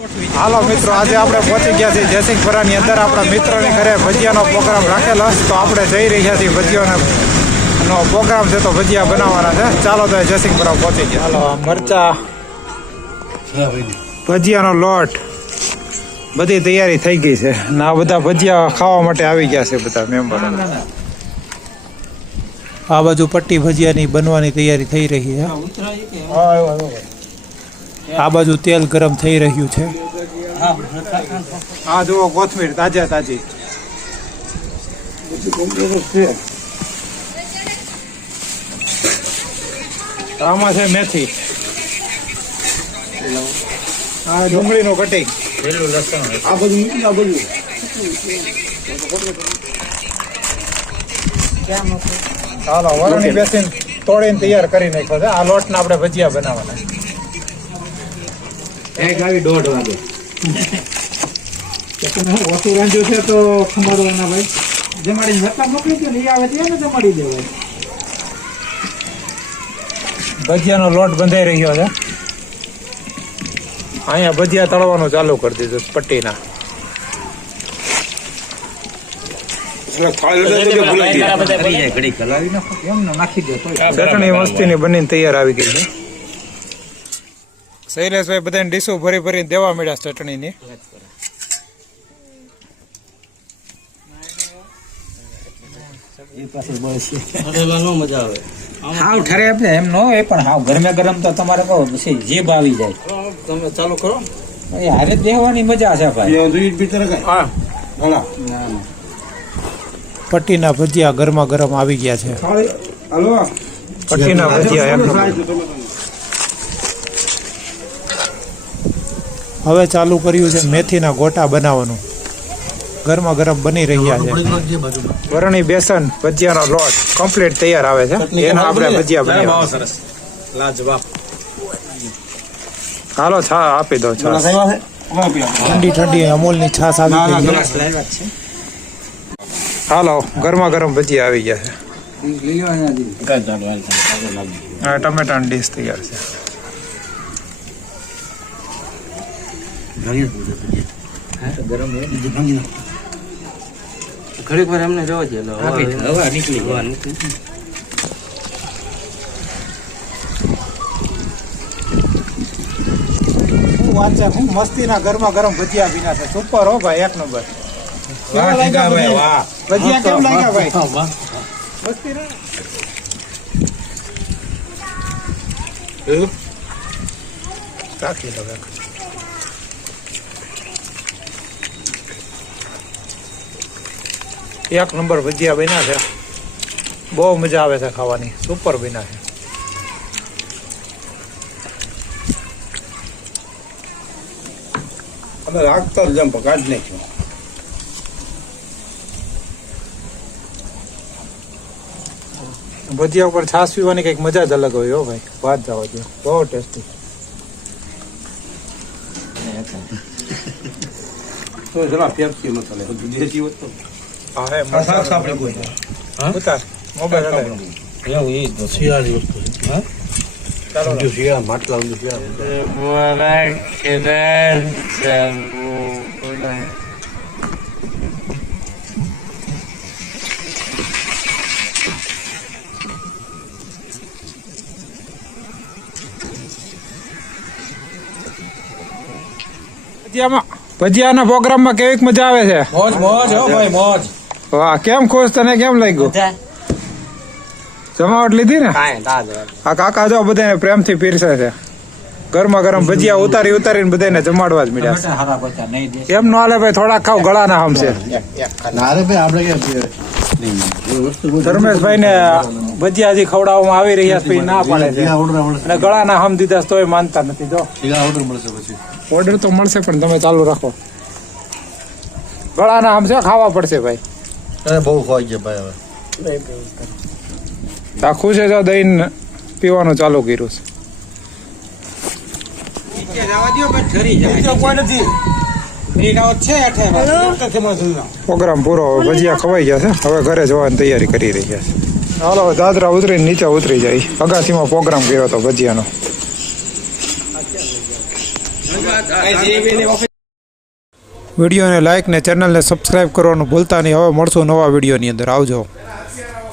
હાલો મિત્રો આજે આપણે પહોંચી ગયા છીએ જયસિંહપુરાની અંદર. આપણા મિત્રોની ઘરે ભજીયાનો પ્રોગ્રામ રાખેલો છે. તો આપણે જઈ રહ્યા છીએ ભજીયાનો. નો પ્રોગ્રામ છે તો ભજીયા બનાવવાના છે. ચાલો તો જયસિંહપુરા પહોંચી ગયા. હાલો મરચા. ભજીયાનો લોટ. બધી તૈયારી થઈ ગઈ છે. અને આ બધા ભજીયા ખાવા માટે આવી ગયા છે બધા મેમ્બર. આ બાજુ પટ્ટી ભજીયાની બનવાની તૈયારી થઈ રહી છે. આ બાજુ તેલ ગરમ થઈ રહ્યું છે. આ જુઓ, કોથમીર, તાજા, તાજી. આમાં છે મેથી. આ ડુંગળીનું કટિંગ. આ બધું આ બધું. ચાલો, વરણી બેસીને તોડીને તૈયાર કરી નાખ્યો છે. આ લોટના આપણે ભજીયા બનાવવાના એક આવી દોઢ વાગે. ઓછું રાંધ્યું છે તો ખમાડવાના ભાઈ? જમાડી મોકલી દે લઈ આવે ત્યાં ને જમાડી દેવાય. ભજીયાનો લોટ બંધાઈ રહ્યો છે. અહીંયા ભજીયા તળવાનું ચાલુ કરી દીધું પટ્ટીના. ચટણી મસ્તી ની બનીને તૈયાર આવી ગઈ છે. શૈલેષભાઈ બધાને ડીશો ભરી ભરીને દેવા મળ્યા ચટણીની. હાવ ઠરે આપણે એમ ન હોય પણ હાવ ગરમે ગરમ તો તમારે કહો પછી જીભ આવી જાય. તમે ચાલુ કરો. હારે જ બેહવાની મજા છે ભાઈ. પટ્ટીના ભજીયા ગરમા ગરમ આવી ગયા છે. હલો. પટ્ટીના ભજીયા એમ હવે ચાલુ કર્યું છે મેથીના ગોટા બનાવવાનું. ગરમા ગરમ બની રહ્યા છે. વરણી બેસન ભજીયાનો લોટ કમ્પ્લીટ તૈયાર આવે છે. એના આપણે ભજીયા બનાવ્યા લાજવાબ. હાલો છા આપી દો છાસ ઠંડી ઠંડી અમૂલની છાસ આવી ગઈ છે. હાલો ગરમા ગરમ ભજીયા આવી ગયા છે. ટમેટાની ડીશ તૈયાર છે. ઘડીક વાર એમને જવા દે લો. હવા નીકળી હવા નીકળી. વાત છે હું મસ્તીના ગરમા ગરમ ભજીયા પીના છે. સુપર હો ભાઈ એક નંબર. ભજીયા? કેમ લાગ્યા ભાઈ? મસ્તી ના? એક. નંબર ભજીયા બન્યા છે. બહુ મજા આવે છે ખાવાની. સુપર બન્યા છે. અમે રાખતા જ જમ નાખ્યો. ભજીયા ઉપર છાશ પીવાની કંઈક મજા જ અલગ હોય હો ભાઈ. વાત જવા દો બહુ ટેસ્ટી. તો જરા પેપ્સી મસાલે. દેશી હોત તો ભજીયામાં. ભજીયાના પ્રોગ્રામમાં કેવીક મજા આવે છે? મોજ મોજ હો ભાઈ મોજ. વાહ કેમ ખુશ તને કેમ લાગ્યું? જમાવટ લીધી ને. આ કાકા જો બધાને પ્રેમથી પીરસે છે. ગરમા ગરમ ભજીયા ઉતારી ઉતારીને બધાને જમાડવા જ મળ્યા એમ નો હાલે ભાઈ થોડા ખાવ છે ના બહુ ધર્મેશભાઈ ને ભજીયા હજી ખવડાવવામાં આવી રહ્યા છે ના પાડે છે. ઓર્ડર મળશે ગળાના હમ દીધા તોય માનતા નથી જો. ઓર્ડર મળશે પછી. ઓર્ડર તો મળશે પણ તમે ચાલુ રાખો. ગળાના ના છે ખાવા પડશે ભાઈ. અરે બહુ ખવાઈ ગયા ભાઈ હવે. આ ખુશે જો દહીં પીવાનું ચાલુ કર્યું છે. પ્રોગ્રામ પૂરો ભજીયા ખવાઈ ગયા છે. હવે ઘરે જવાની તૈયારી કરી રહ્યા છે. હાલો દાદરા ઉતરીને નીચે ઉતરી જાય. અગાસીમાં પ્રોગ્રામ કર્યો હતો ભજીયાનો. વિડીયોને લાઇક ને ચેનલને સબસ્ક્રાઇબ કરવાનું ભૂલતા નહીં. હવે મળશું નવા વિડીયોની અંદર. આવજો.